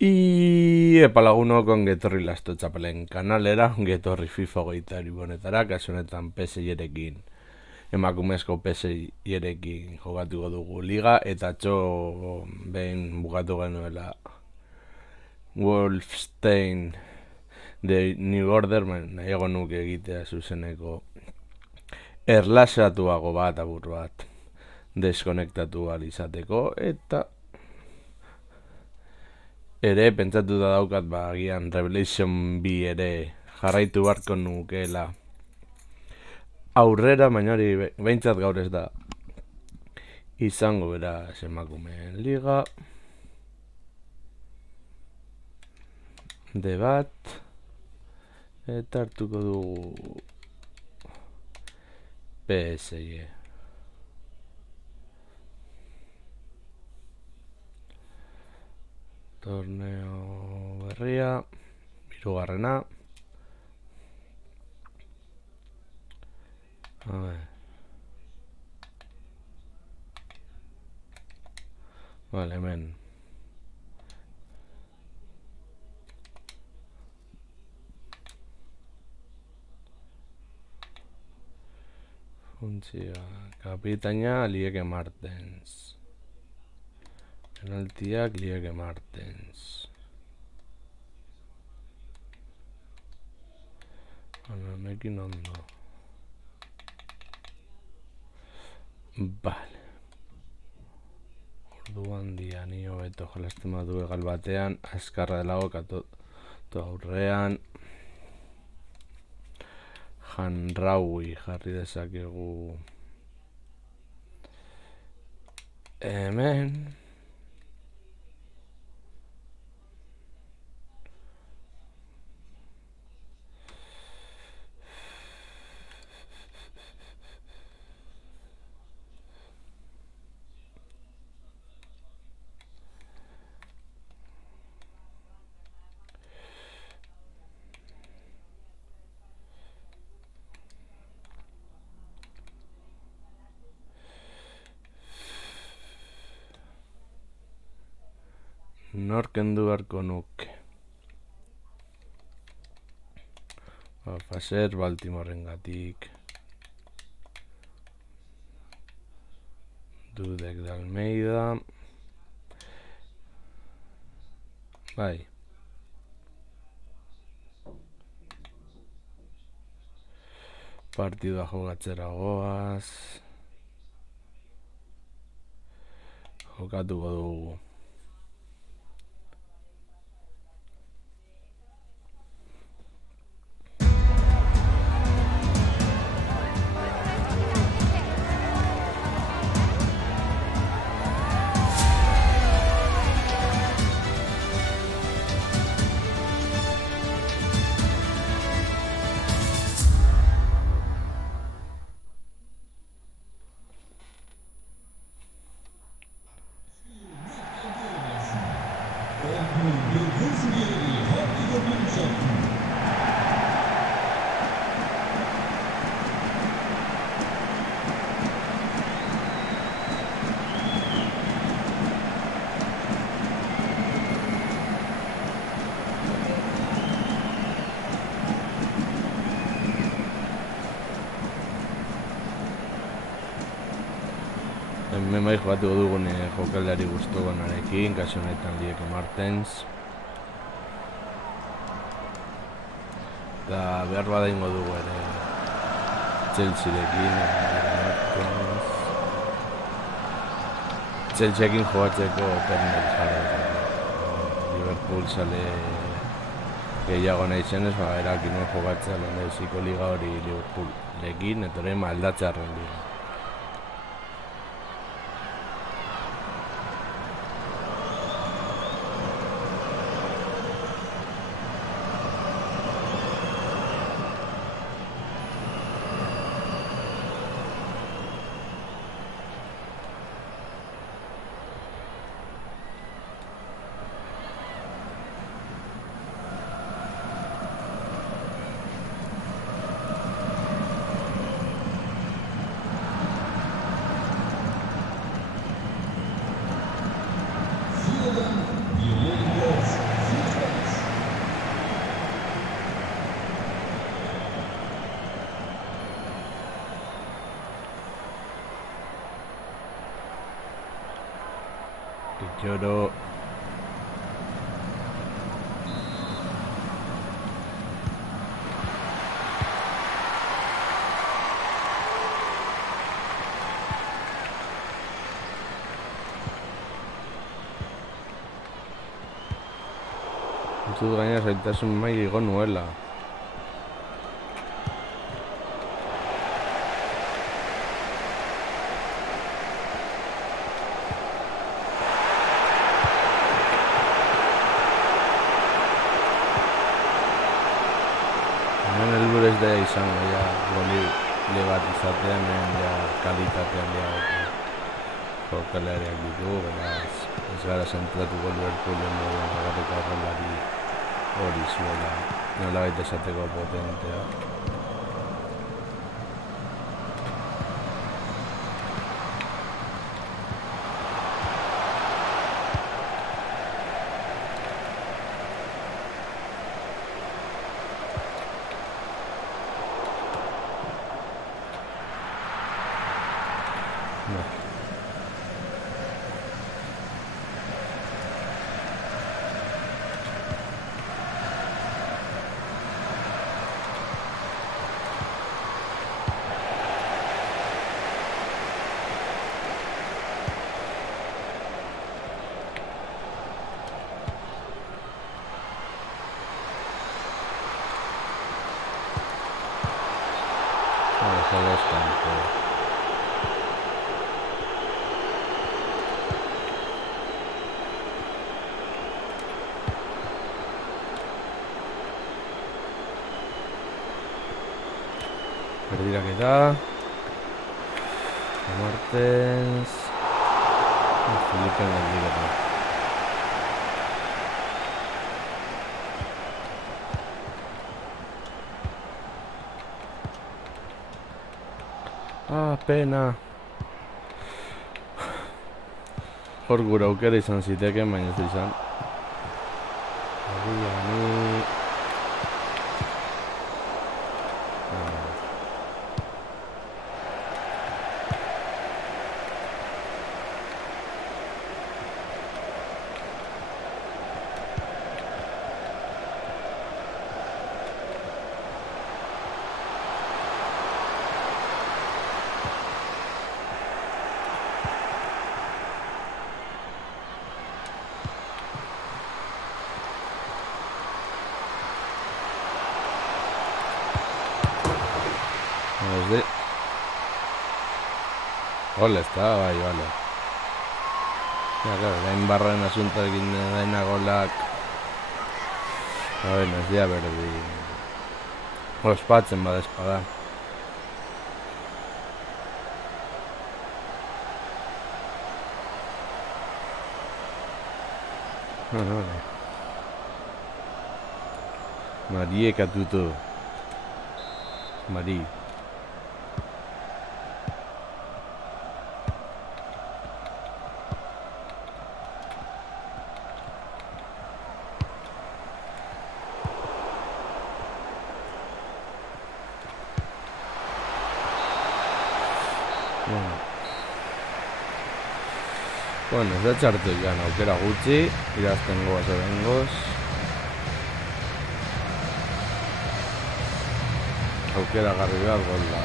Epalagunok ongetorri Lasto Txapelen kanalera, ongetorri FIFA 23 bonetara, kasu honetan PSG-rekin, emakumezko PSG-rekin jokatuko dugu liga, eta atzo behin bukatu genuela Wolfenstein The New Order, nahiago nuke egitea zuzeneko erlasatuago bat, abur bat, deskonektatu ahal izateko, eta ere pentsatu da daukat agian Revelation 2 ere jarraitu barko nukeela aurrera, baina hori behintzat gaur ez da izango. Beraz, emakumeen liga debat eta hartuko dugu PSG. Torneo berria, hirugarrena. Vale, hemen funtzioa kapitaina Lieke Martens, penaltiak Lieke Martens. Honekin ondo. Vale. Orduan dia nio beto jalasten badu egal batean, azkarra delago katu aurrean. Janraui jarri dezakegu hemen. Nork kendu beharko nuke. Faser Baltimoren gatik. Dudek de Almeida. Bai. Partidua jokatzera goaz. Jokatuko dugu. Memai jokatuko dugun jokalari gustukoenarekin, kasu honetan Lieke Martens. Eta behar bada ingo dugu ere Chelsearekin, Martens. Chelsearekin jokatzeko Pernel jarra. Liverpool sale gehiago nahi zenez, erakin nuen jokatzea Londesiko liga hori Liverpoolekin, eta orain aldatzearren liga. Lloro. Dut gaina zaitasun mai igo nuela. Ez da izango ja goli bat izatea, hemen ja kalitatean jokalariak ditu, beraz ez gara zentratuko Liverpoolen moduan agarriko aurrelari hori zuela nolabait esateko potentea. Perdiraketa Martens Felipe Galdiketa. Pena. Hor gure aukera izan ziteken, baina ez da izan. Gol ez da, bai, bale. Ja, claro, gain barren asuntoekin daina golak. Ez dira berdi. Ospatzen badezpada. Vale. Marie Catuto. Marie. Bueno, ez da txartu joan aukera gutxi, irazten goaz ebengoz. Aukera garri behar golda.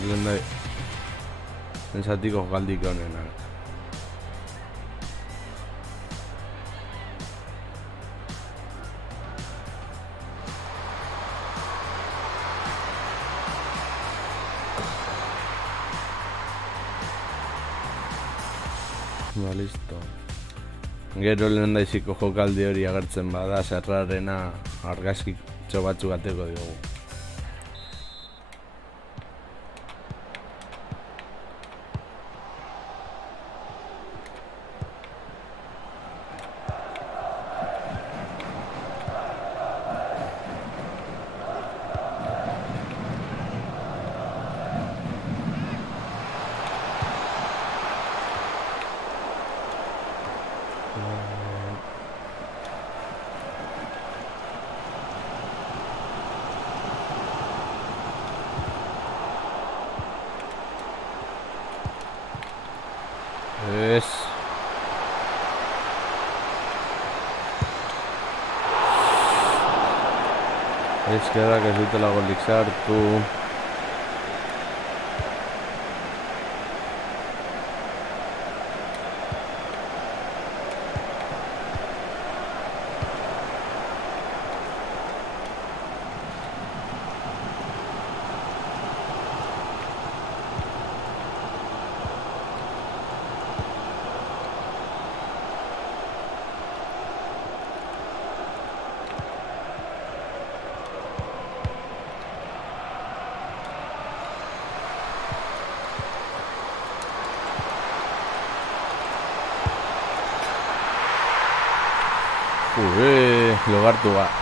Lehen da, ensatiko jokaldik honenak. Ba, listo. Gero lehen daiziko jokaldi hori agertzen bada, zerrarena argazkitxo batzuk ateko diogu. Ez. Ezkerrak ez dutela golik sartu.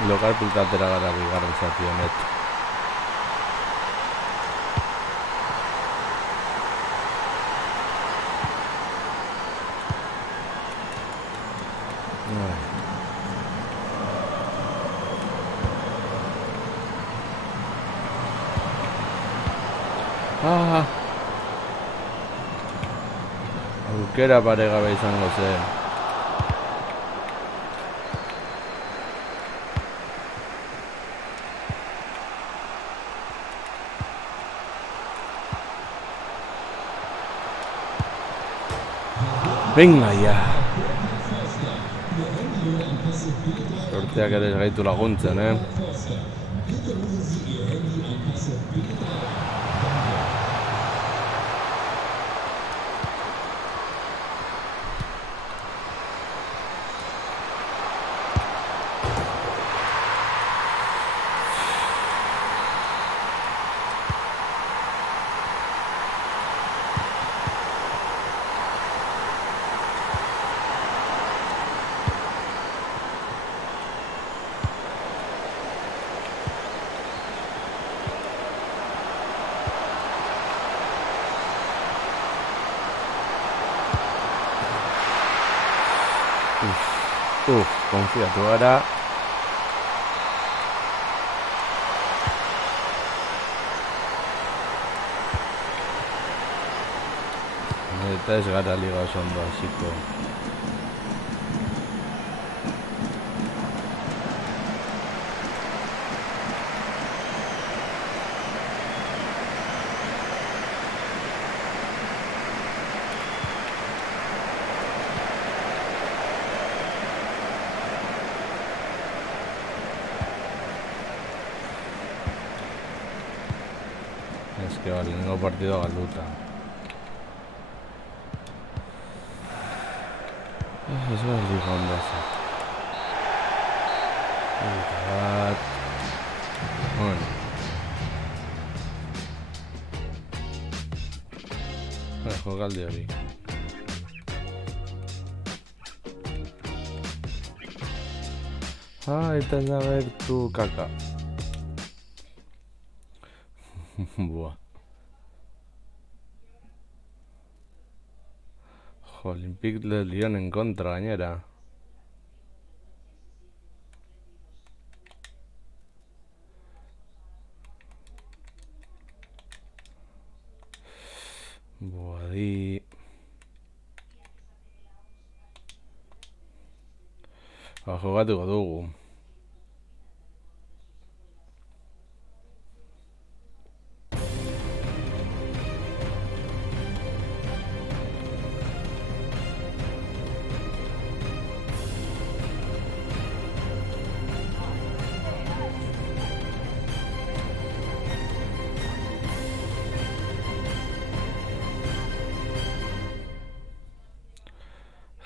Logartu atera gara bigarren zati honet. Aukera paregabe izango zen. Venga ya. Sorteak ere ez gaitu laguntzen, Konfiatu gara. Eta ez gara liga oso ondo hasiko. Es que vale, lehenengo partido galduta. Ez gara liga ondo hasiko. Bat. Bueno. Jokaldi hori. Eta ez da gertu kaka. Buah. Olympique de Lyon en kontra gainera. Boadi... jogatuko dugu.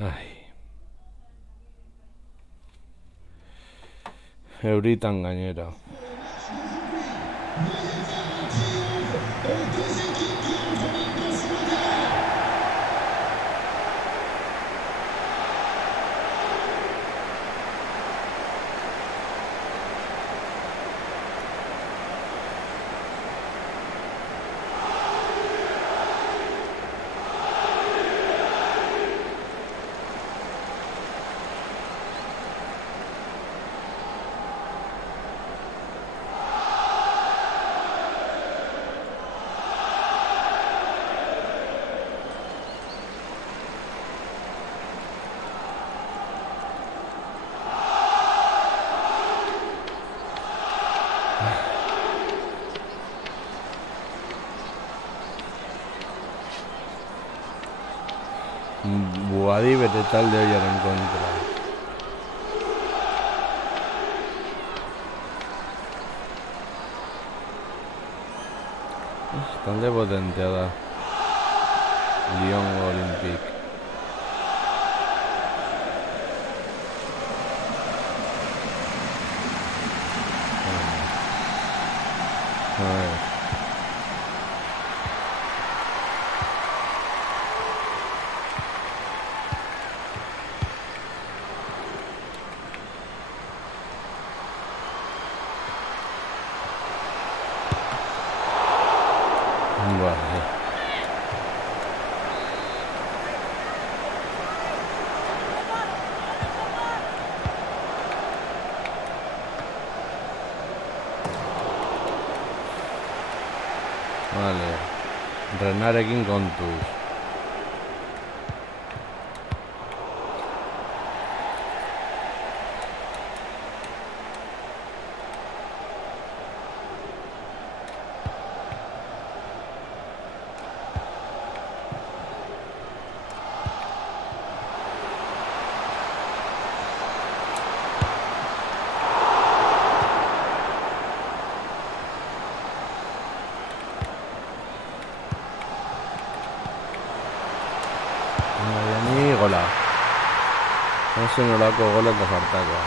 Ai. Euritan gainera. Boadi bere talde horiaren kontra. Talde potentea da. Lyon Olympique. A ver. Vale. Vale. Renarekin kontuz. Ni gola. Oso nolako gola eta zartakoa.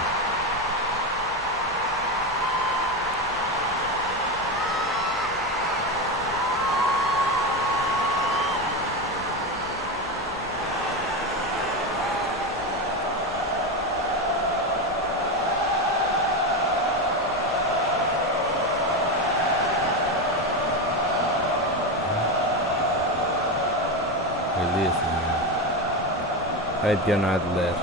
Bellissimo. Etienne Adler.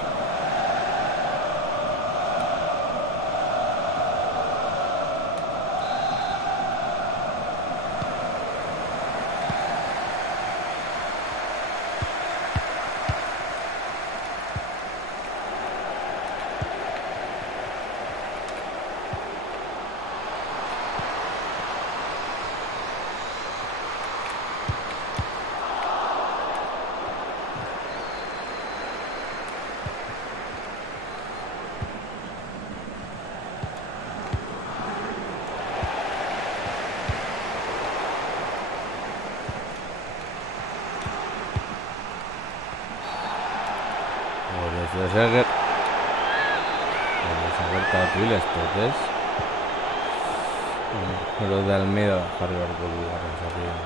Desagertatu hileztotez. Pero de Almeida jarri beharko du garren zatian.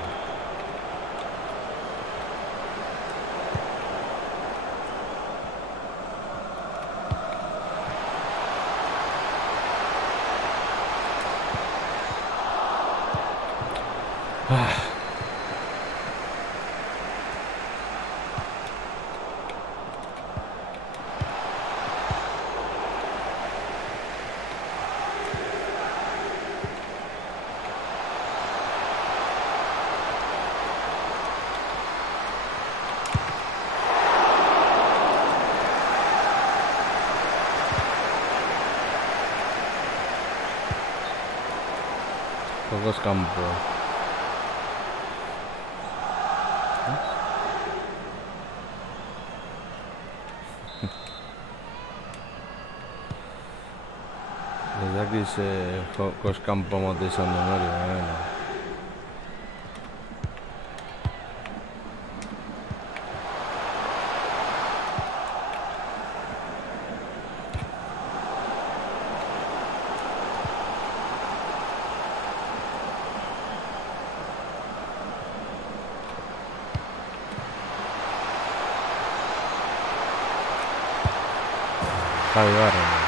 Jogos kanpo. Ez dakiz jogos kanpo mote izan duen hori, baina. Javi Barren.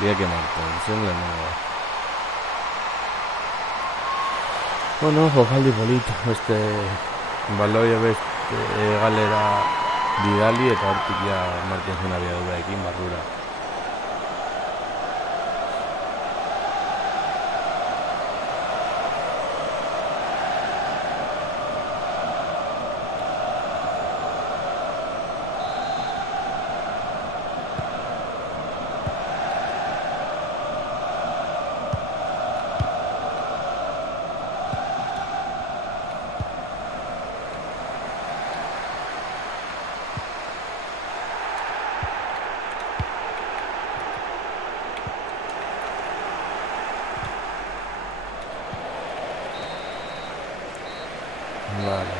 Dieke Marten, zen lehenengo. Bueno, jokaldi polita, beste baloia beste galera bidali eta hortik ja Martin zen abiaduraekin barrura. Vale.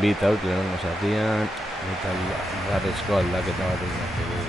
Bi taut lehenengo zatian, eta garrezko aldaketa bat egin dugu.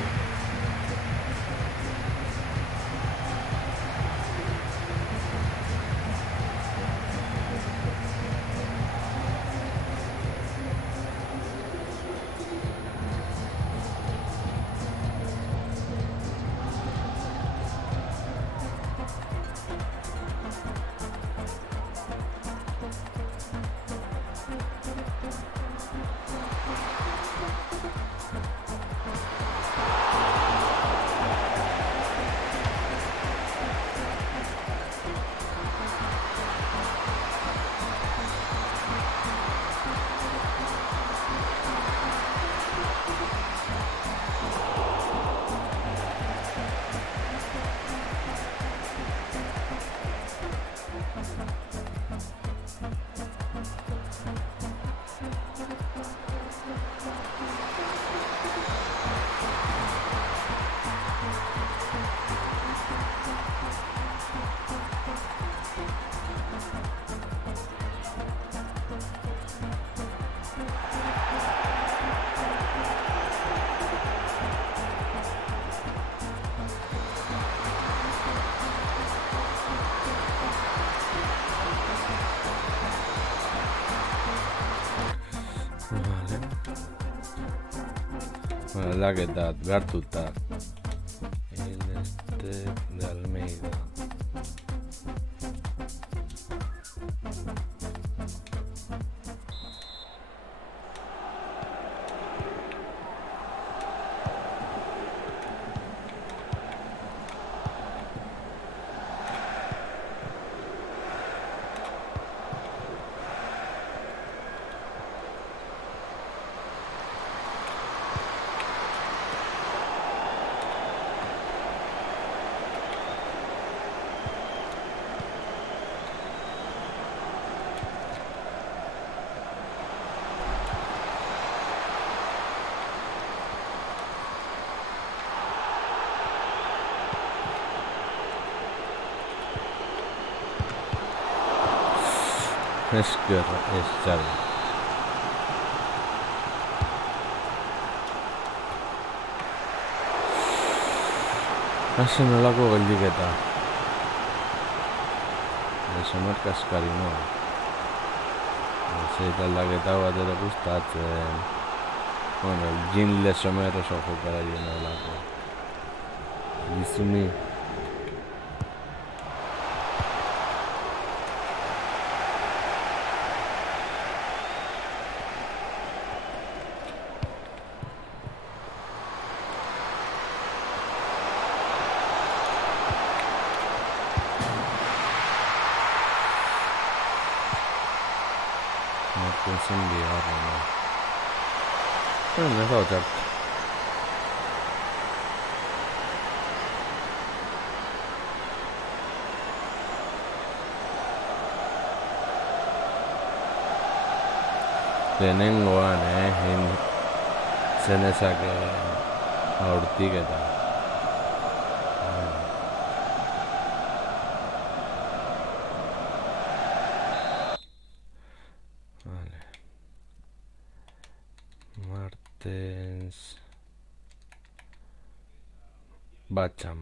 Aldaketa behartuta de Almeida. Esker, ez txarri. Hasi nolako geldiketa. Sonar kaskari, no? Zeit aldaketa bat ere gustatzen. Bueno, el Jean Le Sommer oso jokalari nolako. Gizumi. Martinsen bigarren, no? Ez dago txartu. lehenengoan, zenezak aurtik eta. Vale. Martens. Bacham.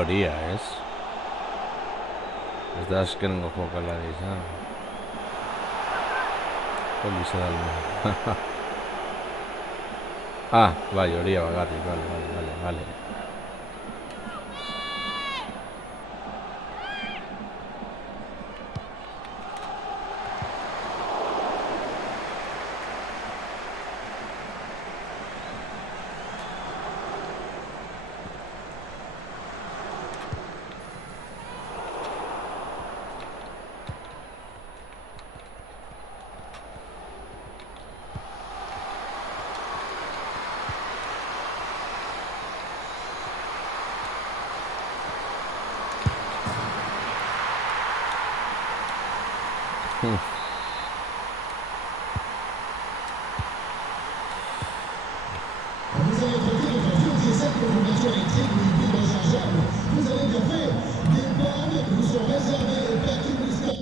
Horia, ez? Ez da azkenengo jokalari izan. Poliza dalma. Bai, horia bagarri, vale. Vous avez traité de façon très simple, vos voitures électriques ou hybrides rechargeables. Vous avez bien fait. Des bornes vous sont réservées au parking Mustang.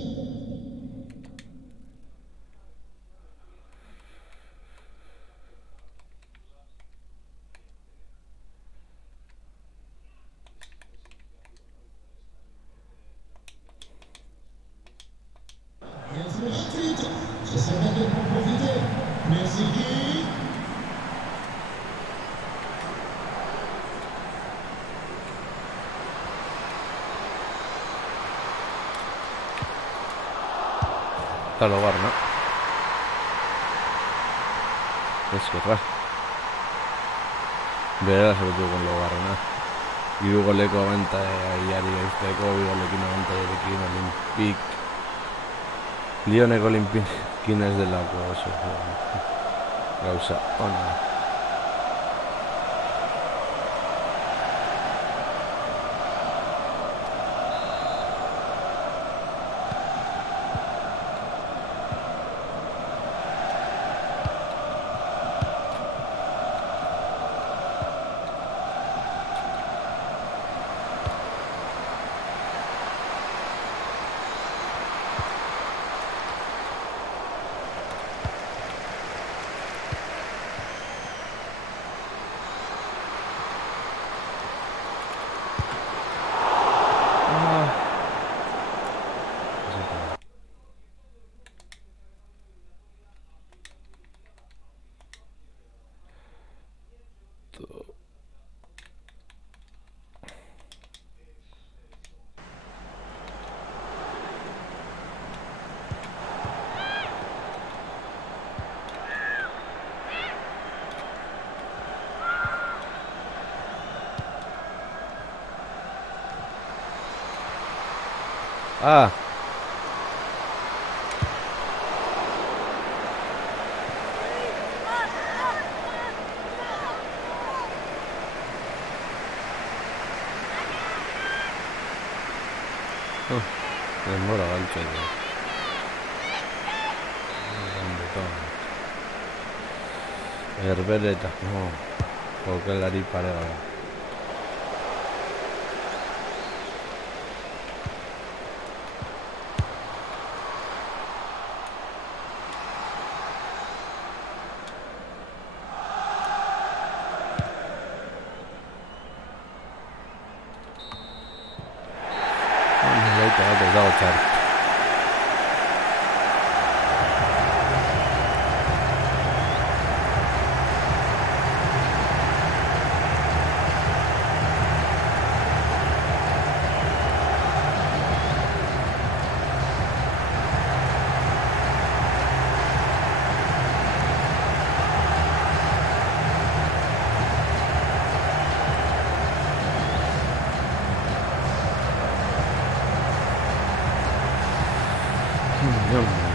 Et on fait gratuite. Ce serait pas bien pour profiter. Merci qui? Eta logarna. Ezkerra. Bera sortu con logarna. Hiru goleko abantaiari gaizteko, bi golekin abantaiarekin Olimpik. Lioneko Olimpikin ez delako oso gauza ona. Denbora galtzen du. Herbere eta jokalari paregabea. Ez dago txar. Ñam.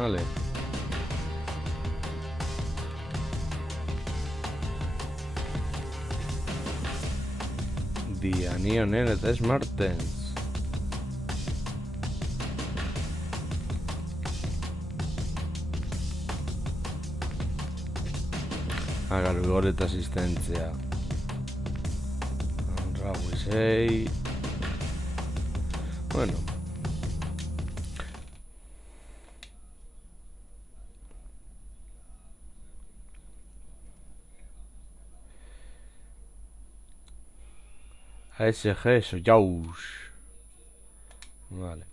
Vale. Diani honen eta Smartens. Gol eta asistentzia. Rabuisei. Bueno. ASG, eso, Yaush. Vale.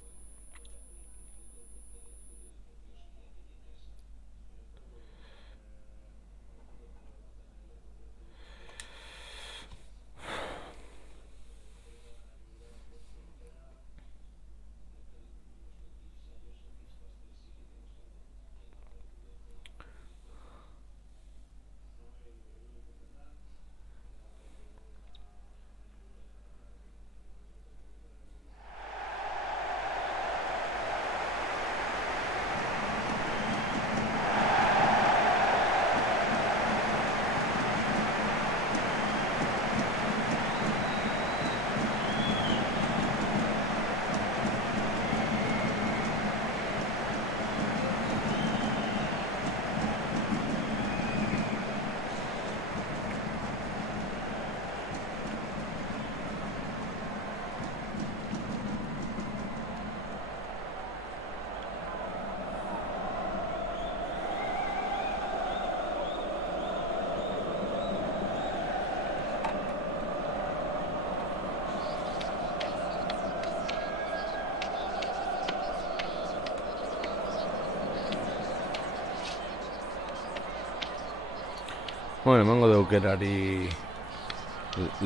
Bueno, emango deukerari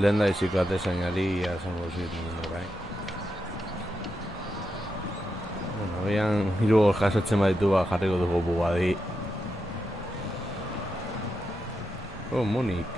lehen da iziko atezainari azango ziren bai. Bueno, bian hiru gol jasotzen baditu jarriko dugu bugadi. Oh, Munich.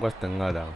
Guazten gara.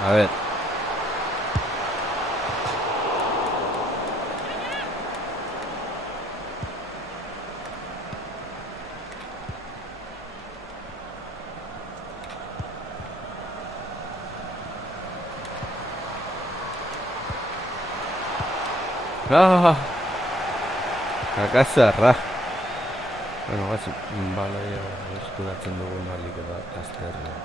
A ver. Ah, kakazarra. Bueno, bala eskuratzen dugun alik eta lasterra.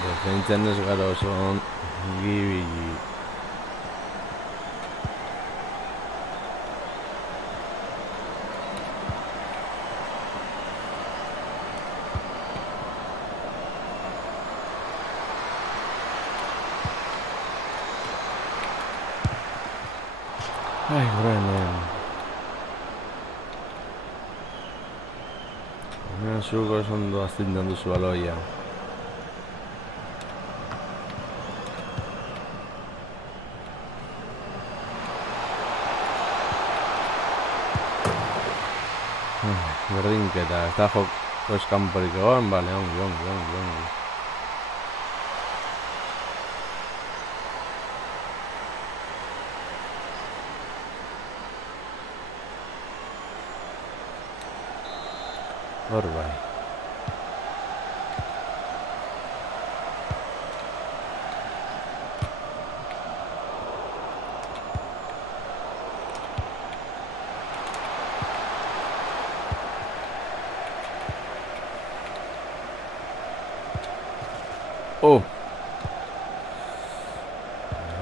Defentzen ez gara oso gibili. Ai, Brennan. Zuk oso ondo aztindan duzu aloia. Berdinketa, ez da joko eskamporik egon, bale, ongi. Hor bai.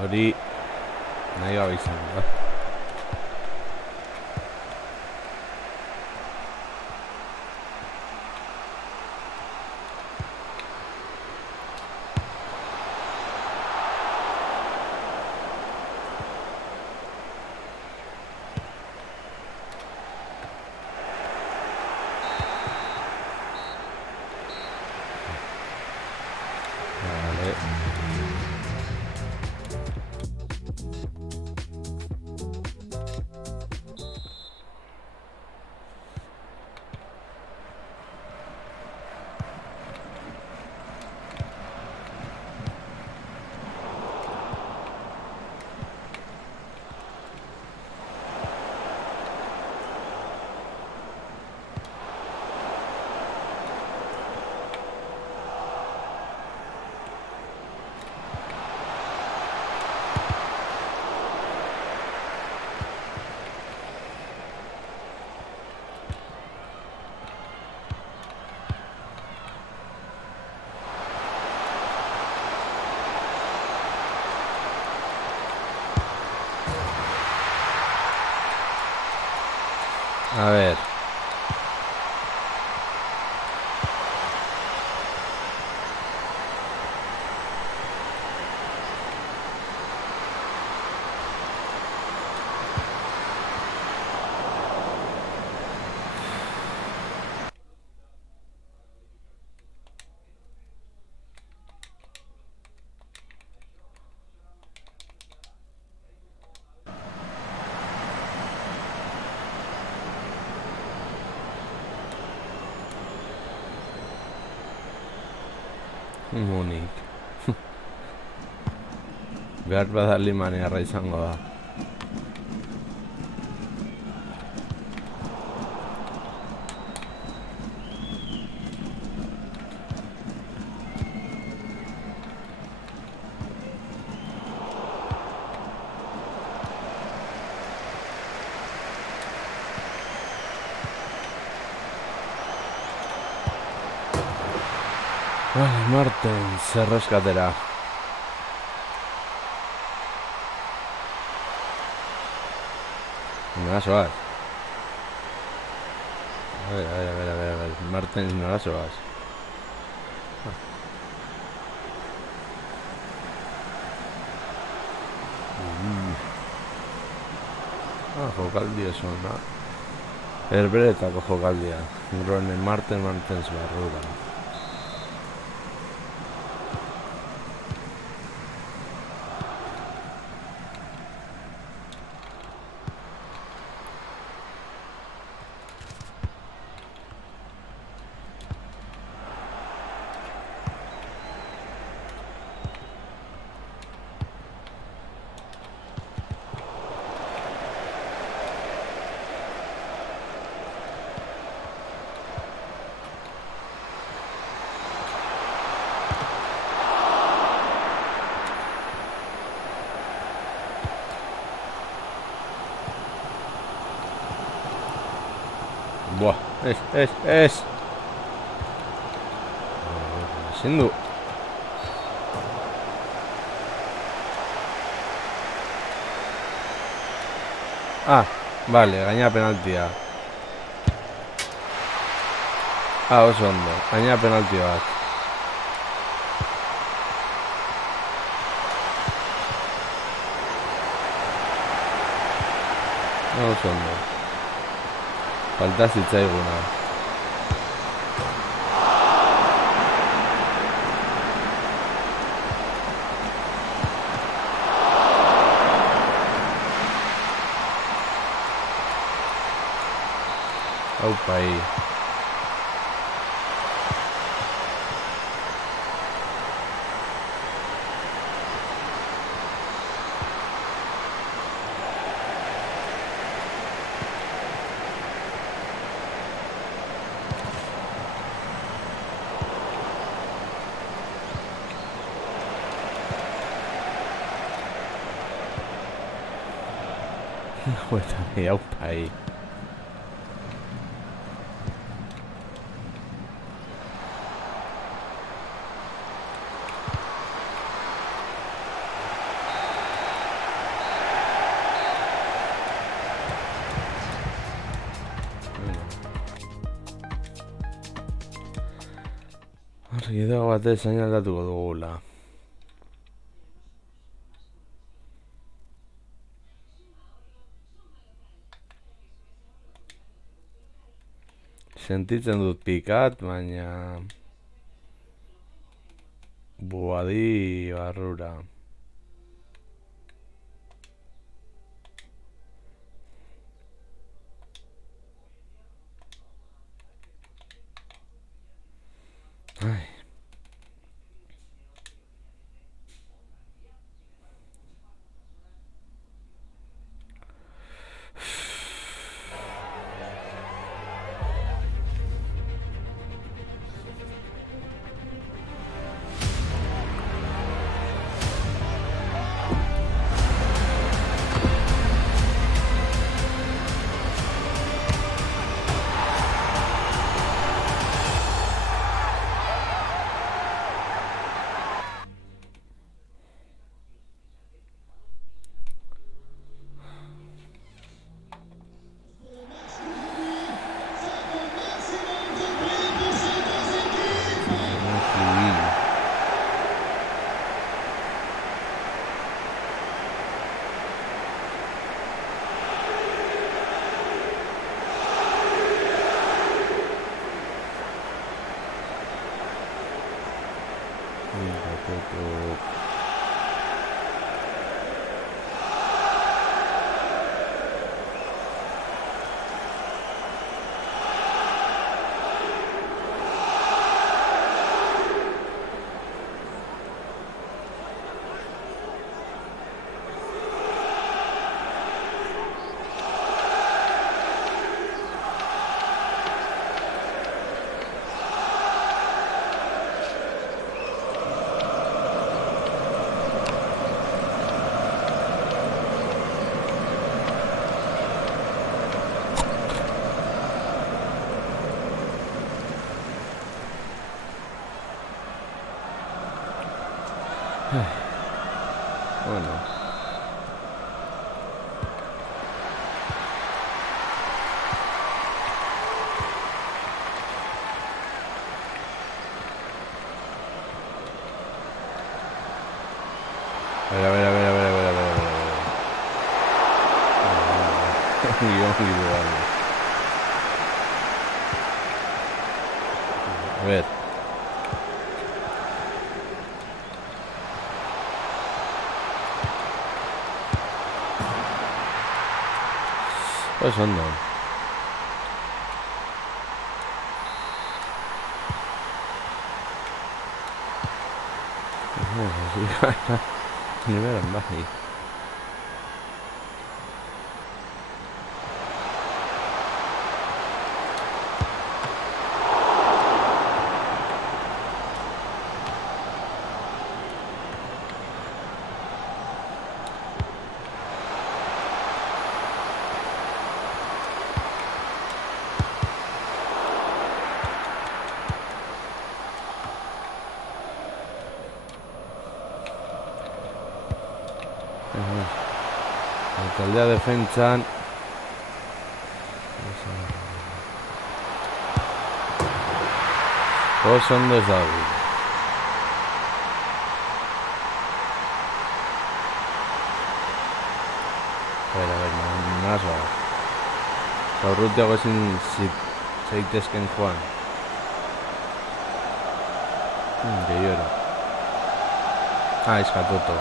Hori nahi gabe izan da. A ver. Munik. Behar bada Alemaniarra izango da. Vale, Martens, erreskatera. Nola zoaz? A ver, Martens, nola zoaz? Jokaldi oso ona. Herberetako jokaldia. Grone Martens barrura. Buah, ez! Ezin du. Vale, gaina penaltia. Oso ondo, gaina penalti bat. Oso ondo. Falta zitzaiguna. Aupa ahí. Aupa ahí. Argi dago batez zain aldatuko dugula. Sentitzen dut pikat, baina... Buadi barrura. Ai. ongi du algo. A ver. Pues ondo. Beneran bai. Taldea defentsan oso ondo ez dago. A ver, naso. Urrutiago ezin zeitezken joan. Gehioro. Eskatoto.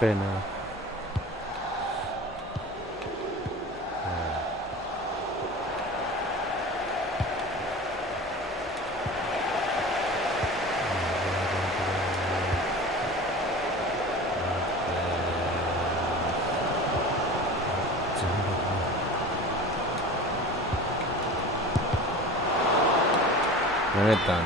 Pena. Benetan.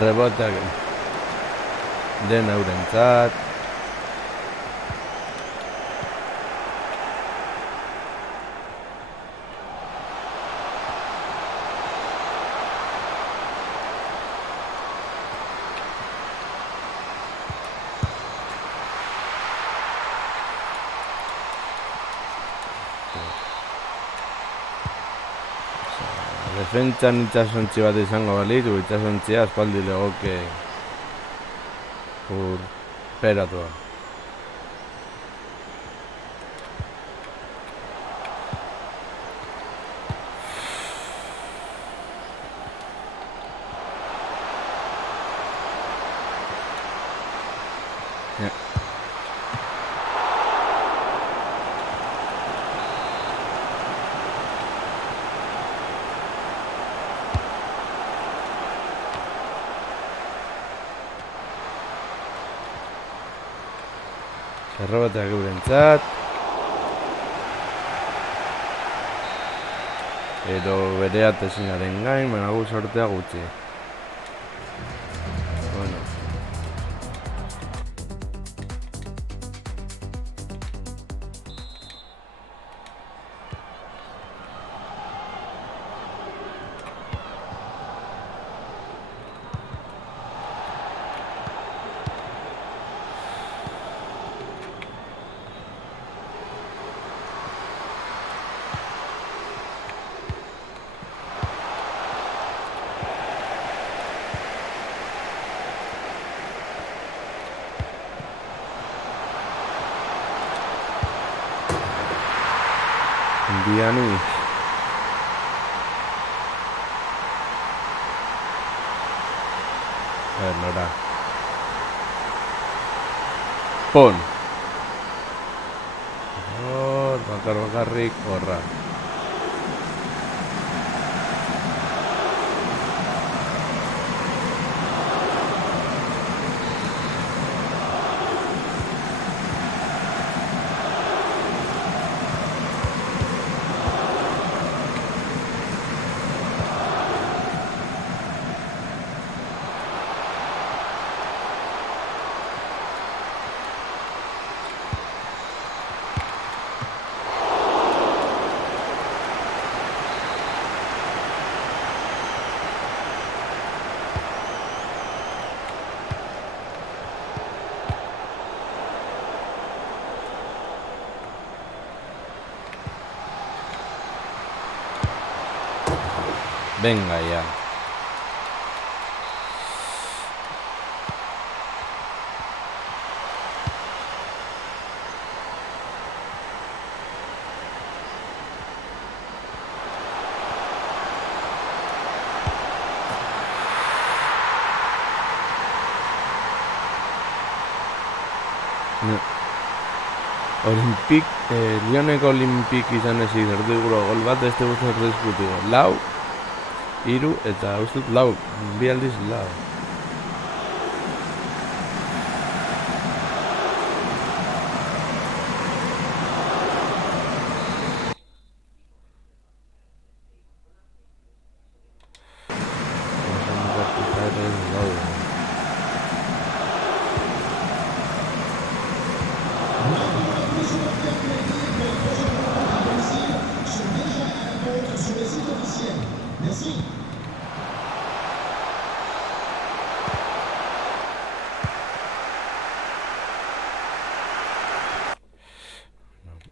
Reboteak den eurentzat. Defentsan itxasontzi bat izango balitu, itxasontzia aspaldi legoke peratua. Errobateak eurentzat. Edo bere atezinaren gain, menagu sortea gutxi. Bueno. Indiani. A ver, nora. Pon. Bakarrik horra. Venga ya. Lioneko Olimpik izan ezik erdiguro gol bat, beste guzti erdizkutu. Lau, hiru eta ustut lau, bi aldiz lau.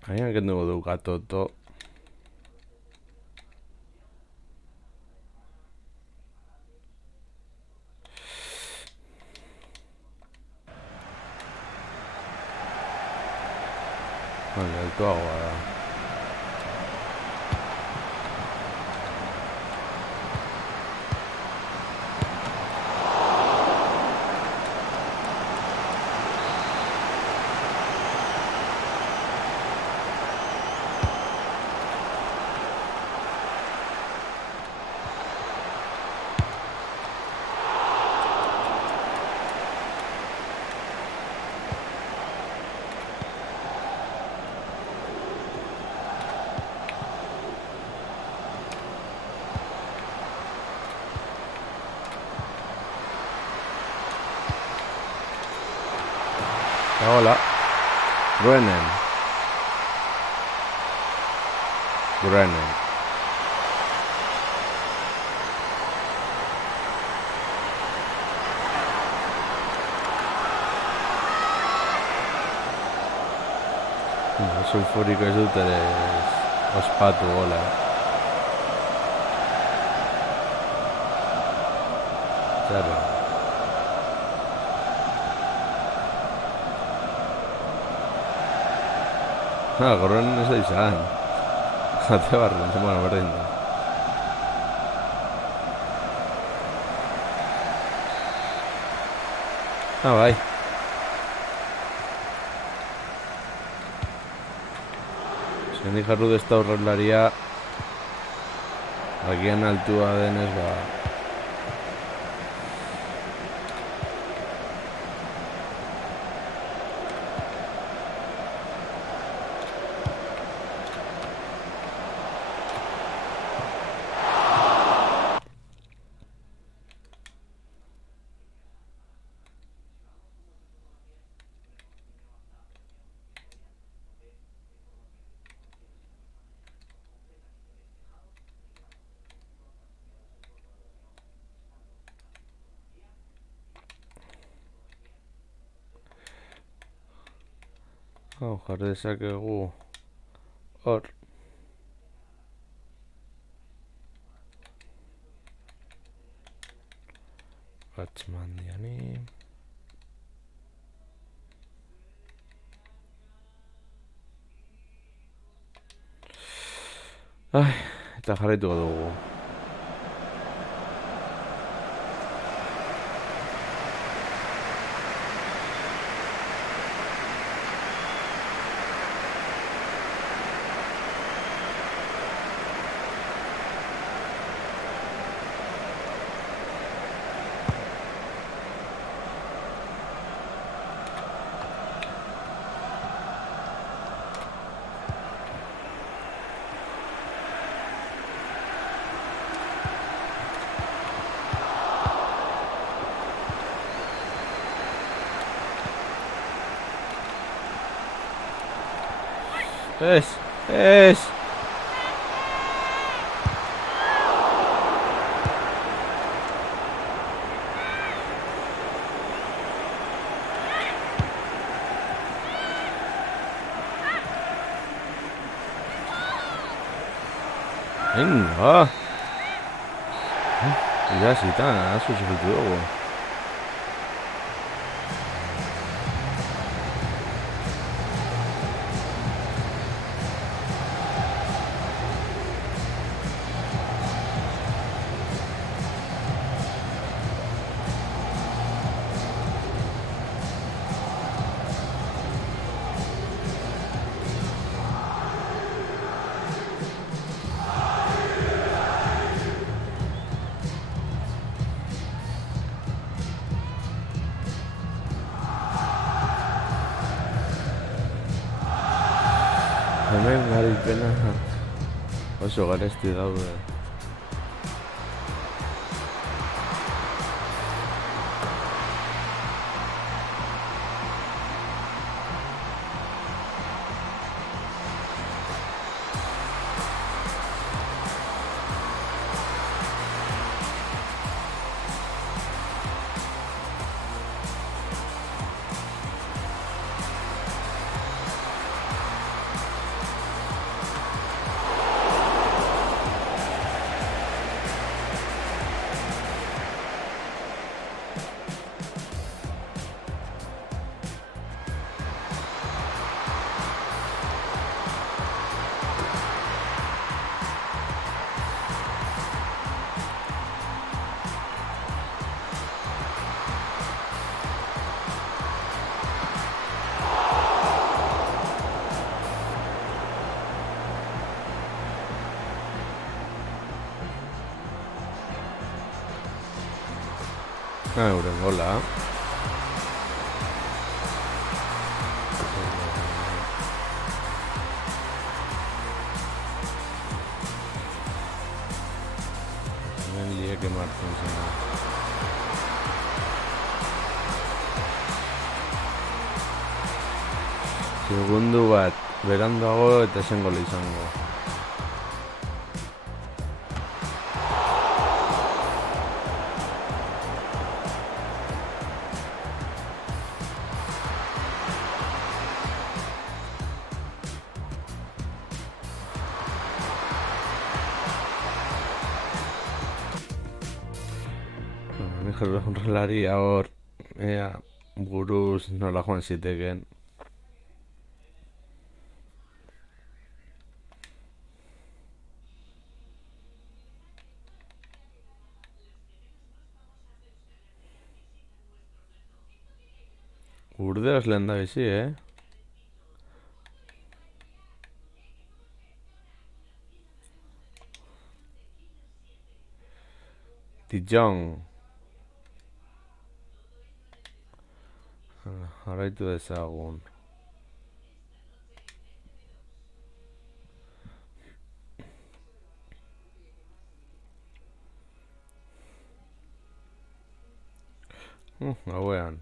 Agian kenduko du Gatoto. Vale, altuagoa da. Hola. Gruenen. Sulfuriko ez dut ere ospatu gola. Txarra. Gorren ez da izan. Jate barren, bueno, berdin da. Bai. Zenik jarru dezta horrelaria agian altua denez, ba... jarri dezakegu hor. Batzmandiani. Eta jarraituko dugu. Es. Venga. Irasita, asko sufritu dugu. Hemen garaipena oso garesti daude. Euren gola. Hemen lieke martzen zen. Segundu bat beranduago eta zen gola izango. Horrelari hor, ea, buruz nola joan ziteken. Urdeaz lehen da bizi, Dijon. Jarraitu dezagun. Gauean.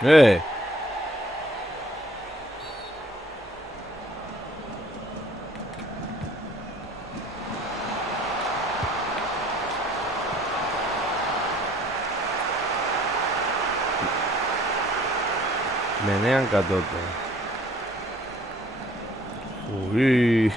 Hey! Menean katote. Ui.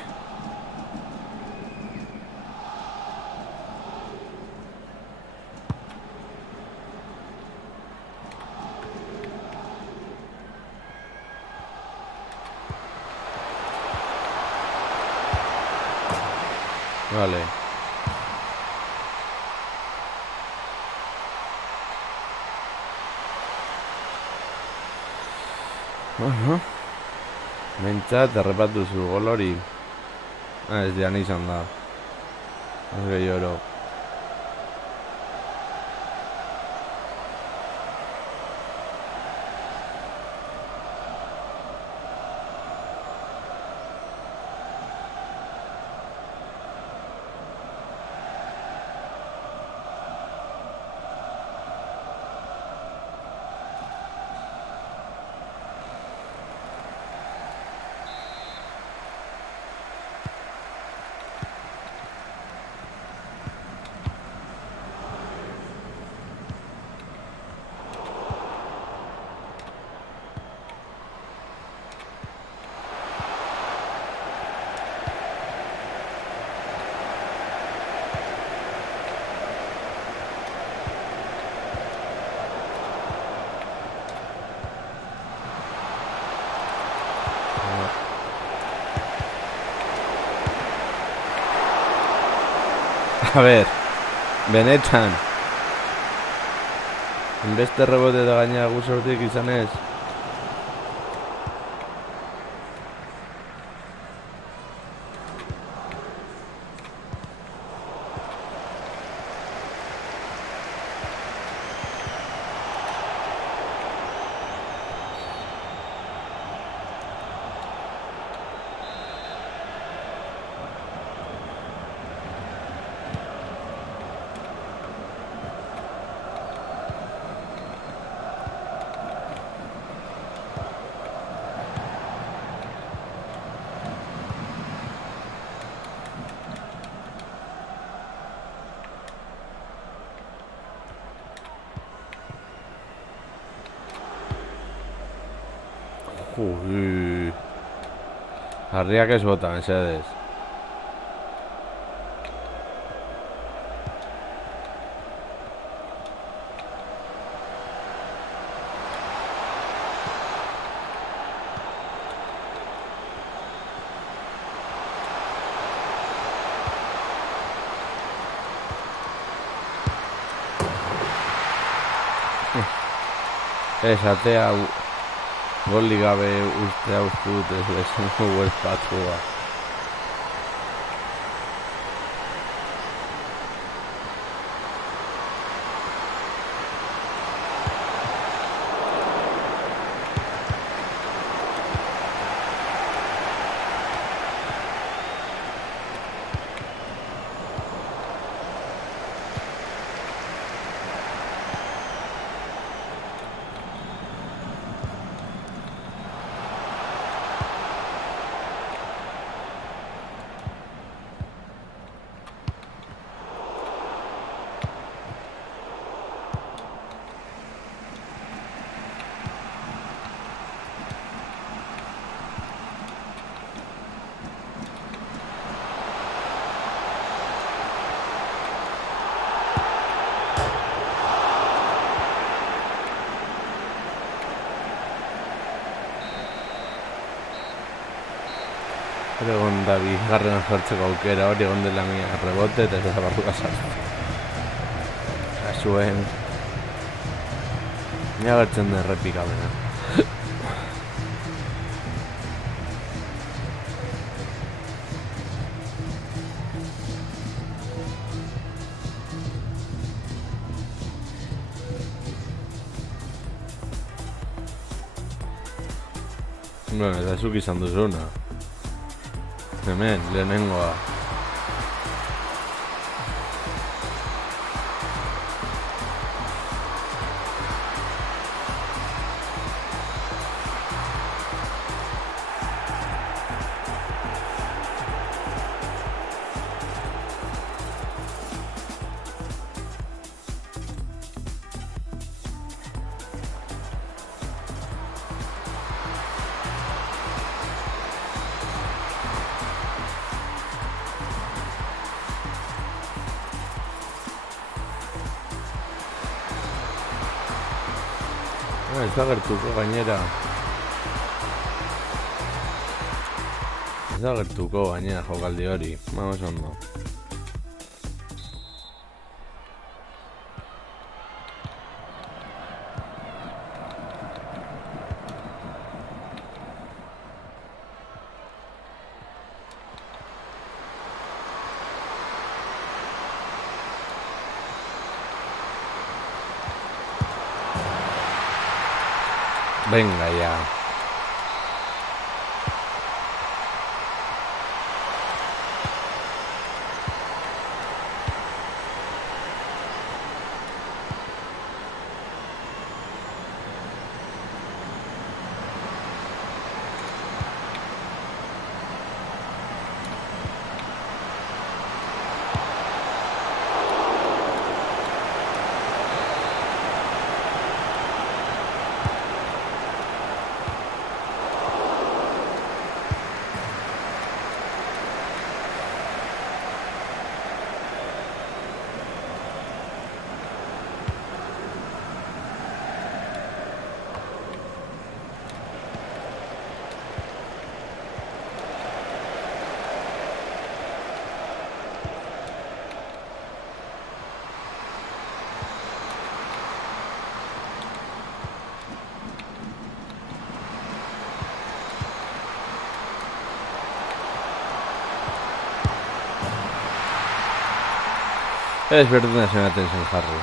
Vale. Bueno. Mentzat, errepatu zu gol hori. Ez dian izan da. Ez gehioro. A ver, benetan. Beste rebote da gaina guzortik izan ez. Harriak ez bota, mesedez. Ez, atea goli gabe ustea uste dut ez bezan huelpatua. Hori egon da bigarren jartzeko aukera, hori egon dela mia rebote eta ez da barruka sartu. Zuen... Mia gertzen den errepikabena. Bueno, eta zuk izan duzuna. Hemen, lehenengoa. Ez da gertuko gainera. Ez da gertuko gainera jokaldi hori. Vamos ondo. Venga ya. Ez berdina ematen zen jarri.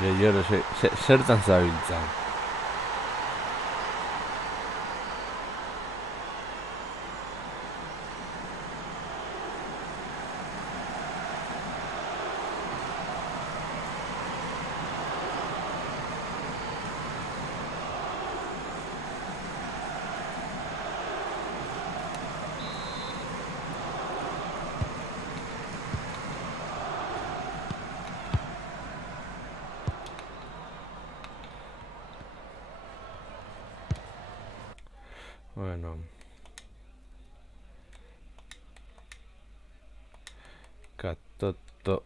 Gehiago, zertan zabiltza. Bueno. Katoto.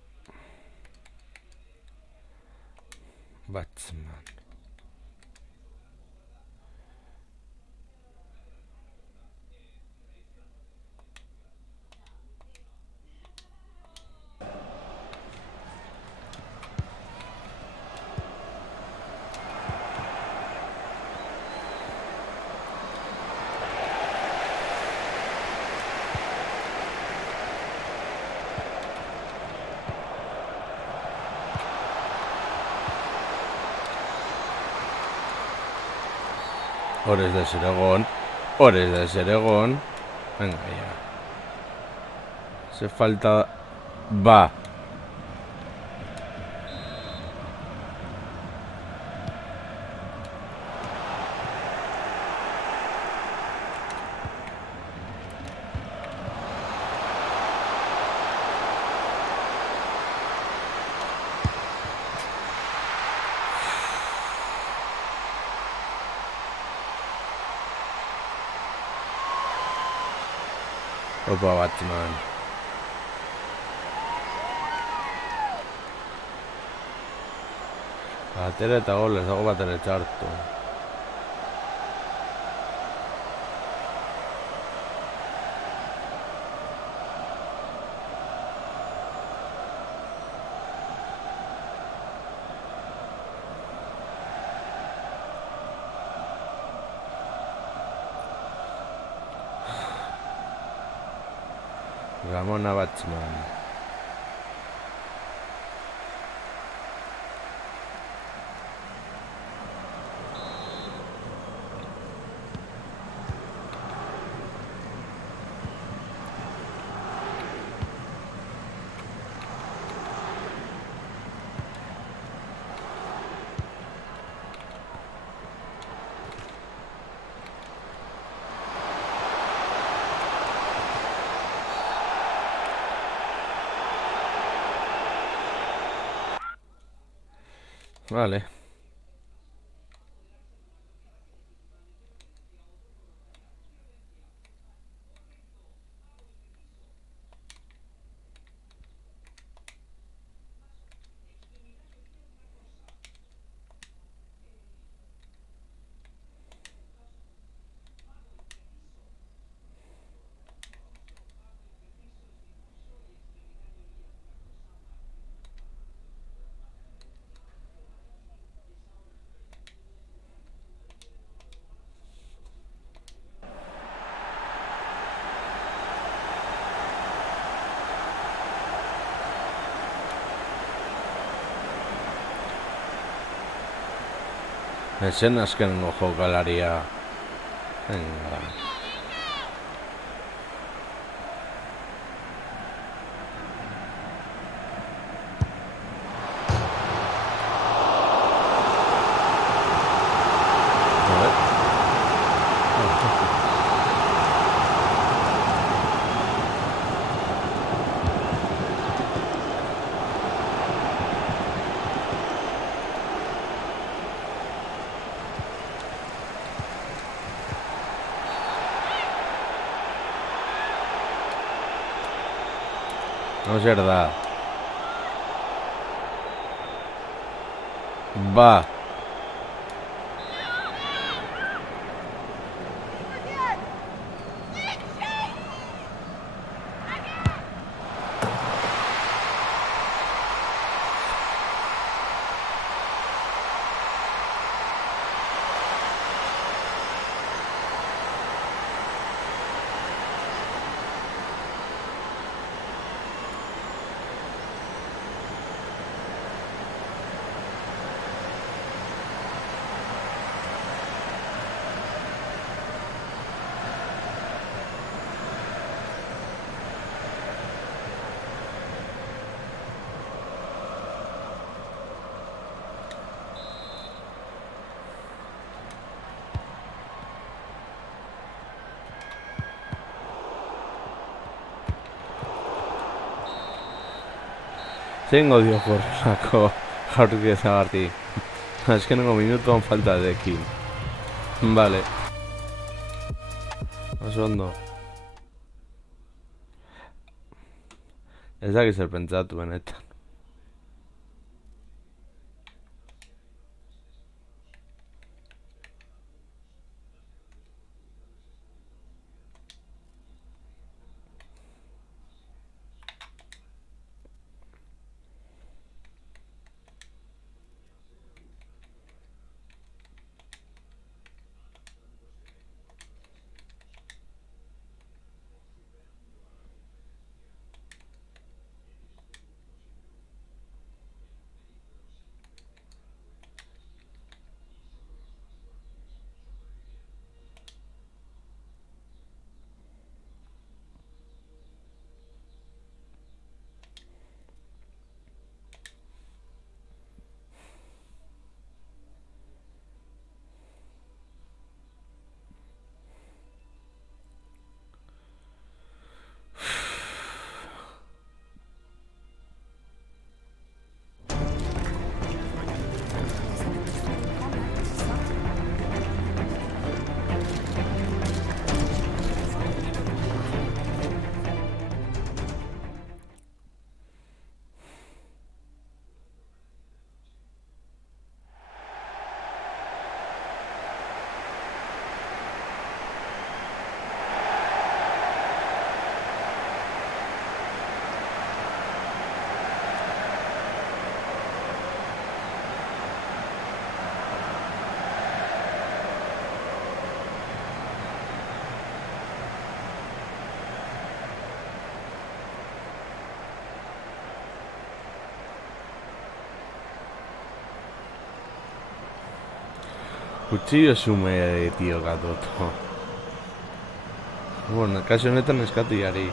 Batsman. Hores de Seregón. Hores de Seregón. Venga ya. Se falta... Va. Opa, Batman. Atera eta gol, ez dago bat ere txartu. Ramona Batman. Vale. Esen azkenengo jokalaria. Venga. No es verdad. Va. Zein odio horrelako jaurkideza garti. Azkenengo minutuan falta dekin. Vale. Oso ondo. Ez dakit zer pentsatu benetan. Cuchillo sume, tío, gatoto. Bueno, kasu honetan eskatiari.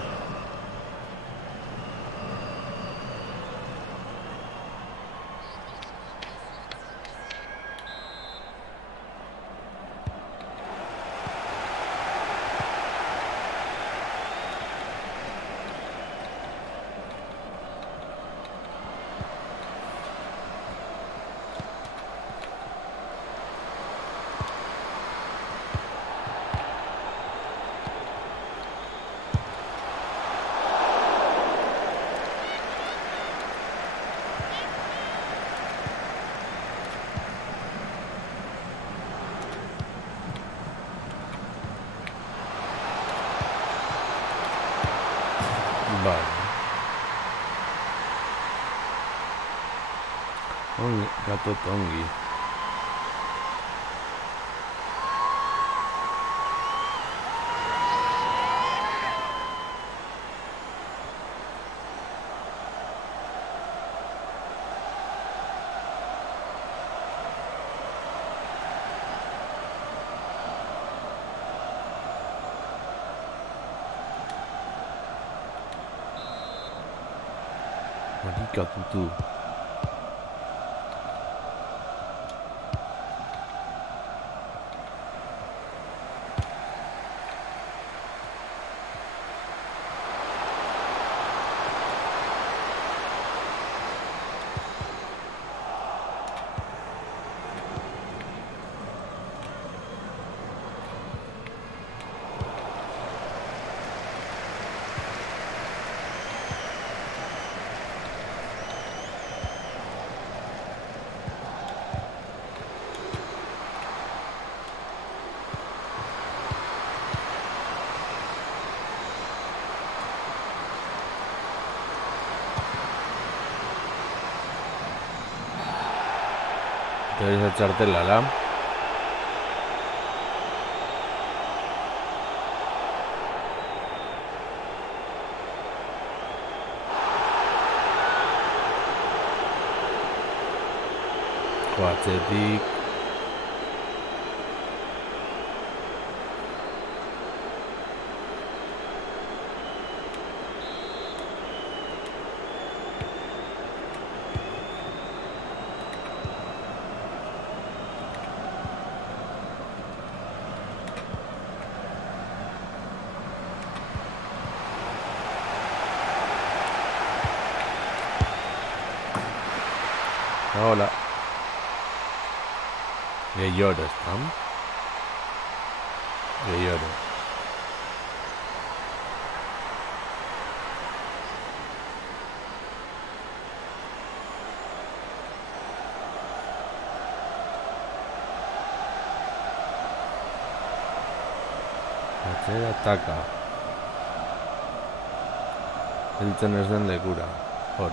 Gato tongi. Marika tutu. Debes echártela, ¿la? Atzetik. Hola. Que llores, ¿no? Que llores. Atzera ataka. Heltzen ez den lekura. Hor.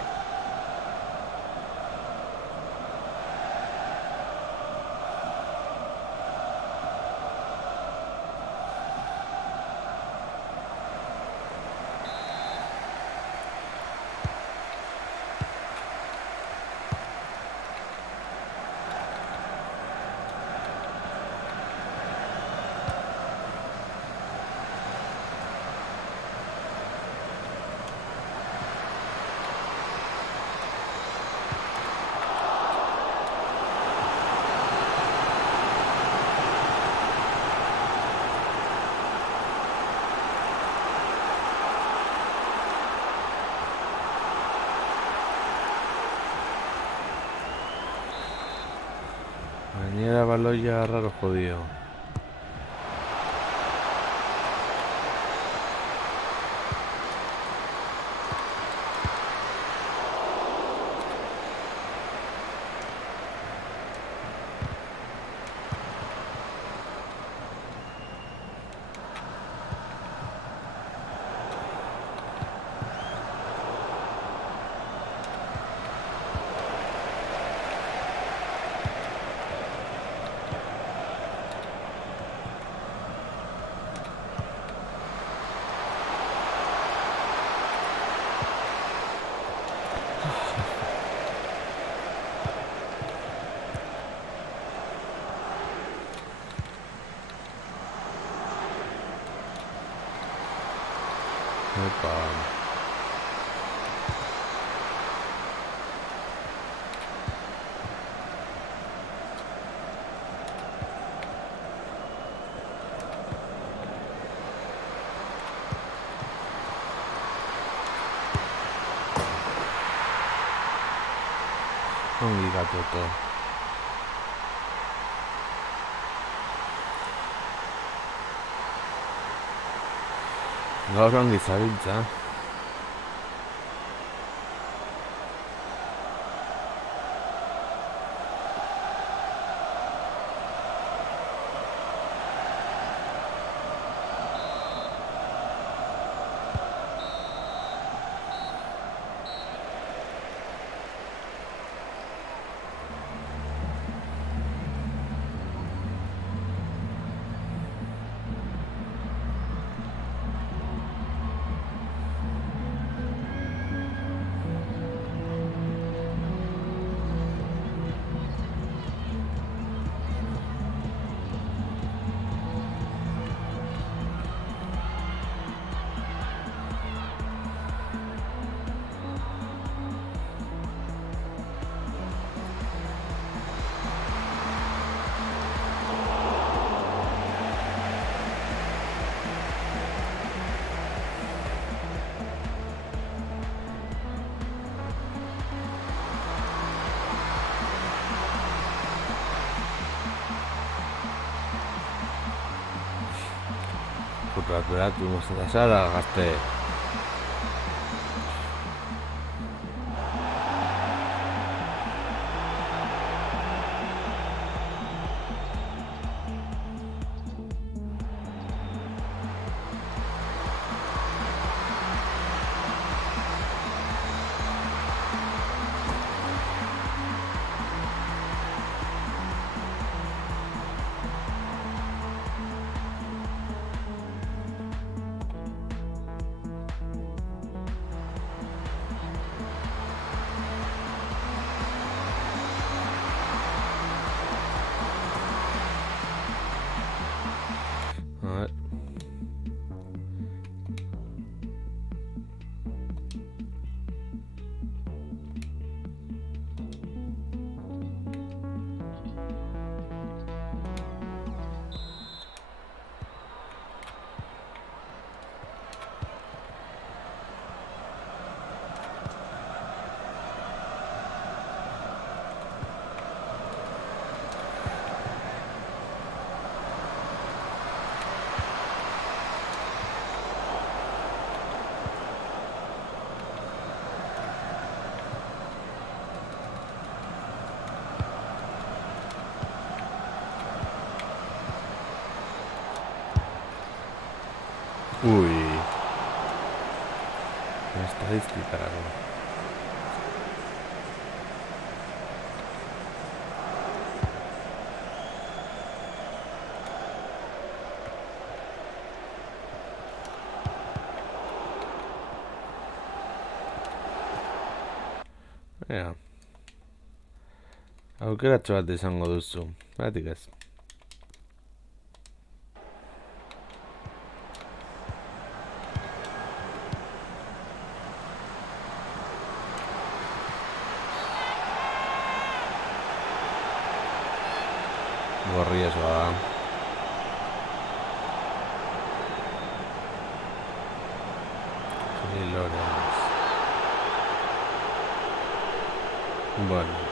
Gainera baloia raro jodido. Opa. Ongi gatoto. Gaur ongi zabiltza. beratu, eta zara gazte. A ver. Ui. Estadistikako. Ea. Aukeratxo bat izango duzu. Batik ez. Gorri ez bada. Sí, Lorenz. Bueno.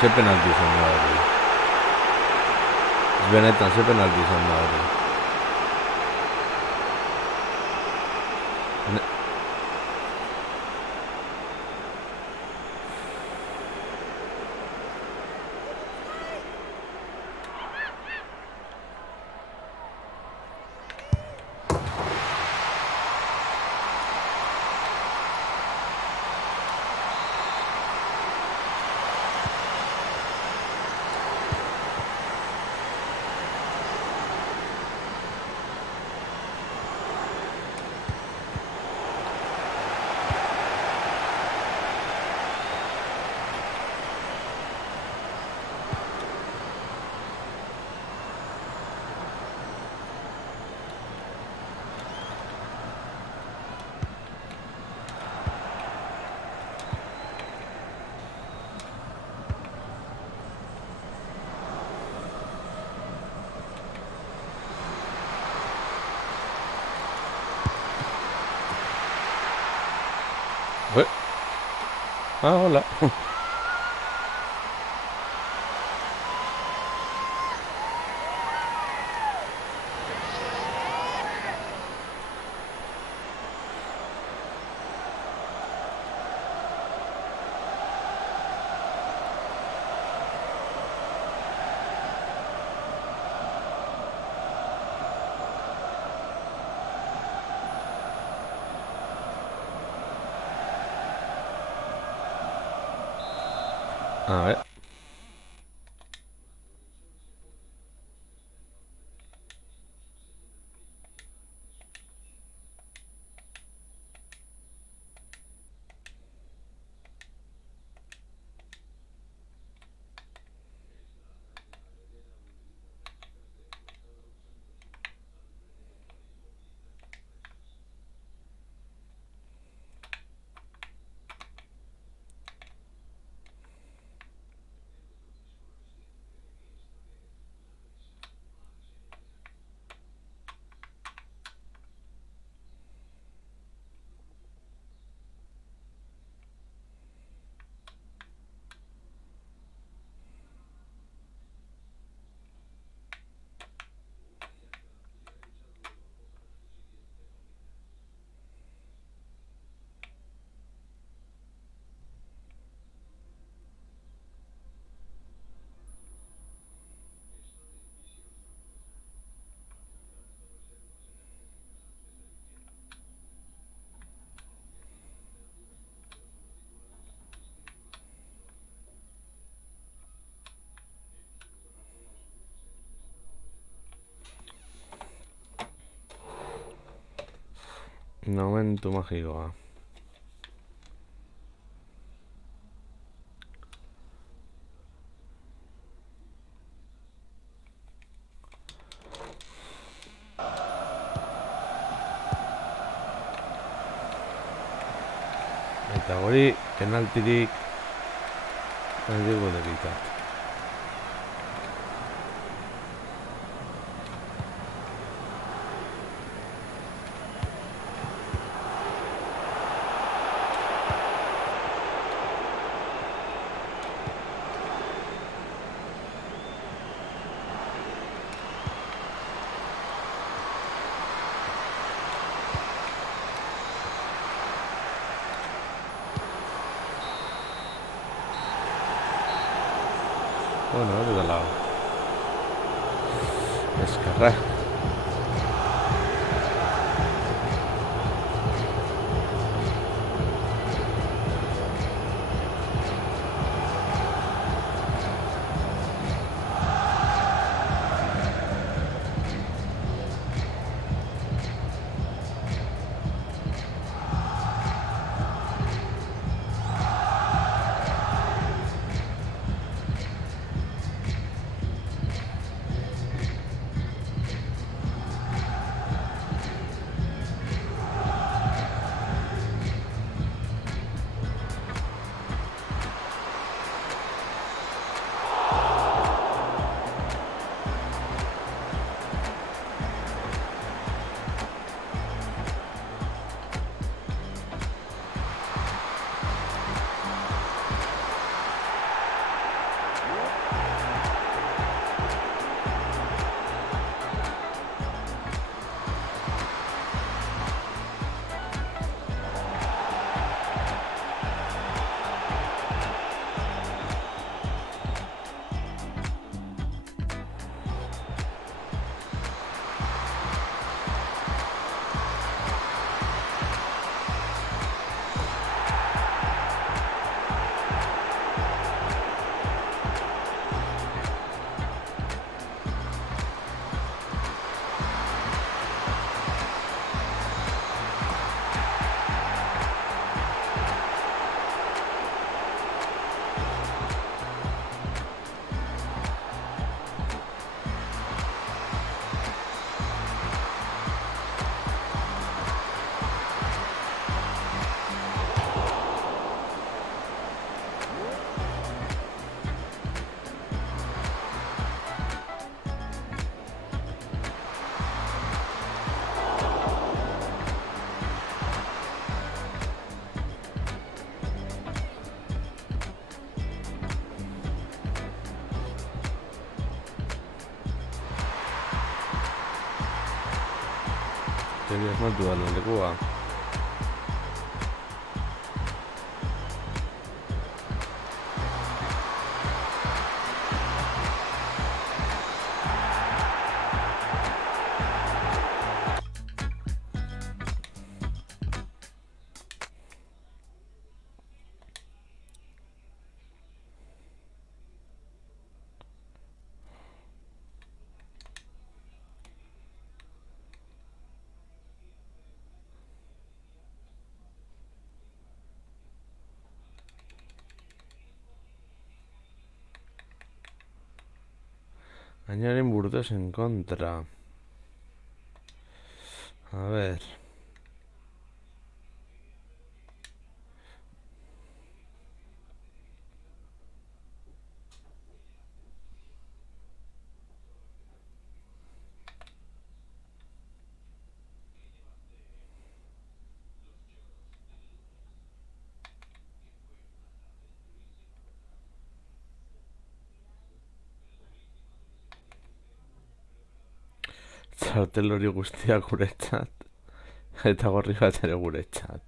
Ze penalti izan da hori. Ez benetan, ze penalti izan da hori. Ah, hola. A ver. Momentu magikoa. Eta hori penaltirik ez digu deritat. Bueno, hori dela. Eskerra. Hori asmatu da lekua. Gainaren Burdeosen kontra. A ver. Txartel hori guztiak guretzat. Eta gorri bat ere guretzat.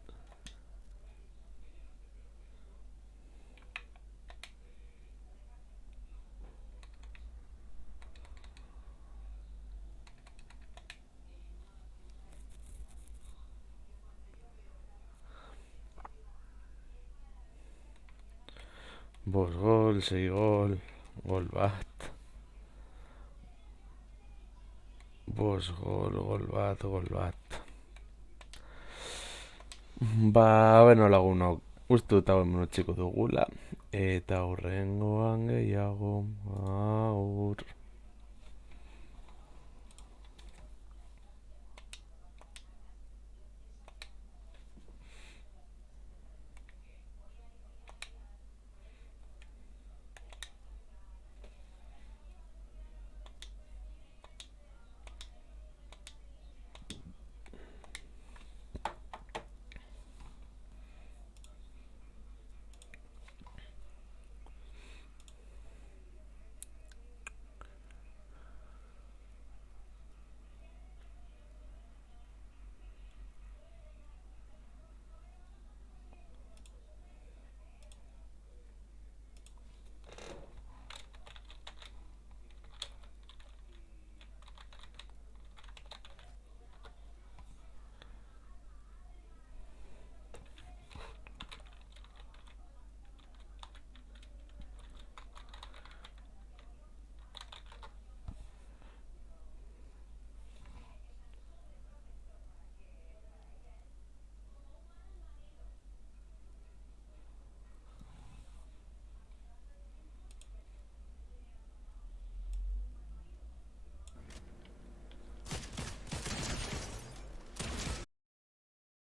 Bost gol, 6 gol, gol bat. Bost gol, gol bat. Ba, beno lagunok, uste dut hauen menutxiko dugula. Eta horrengoan gehiago, agur.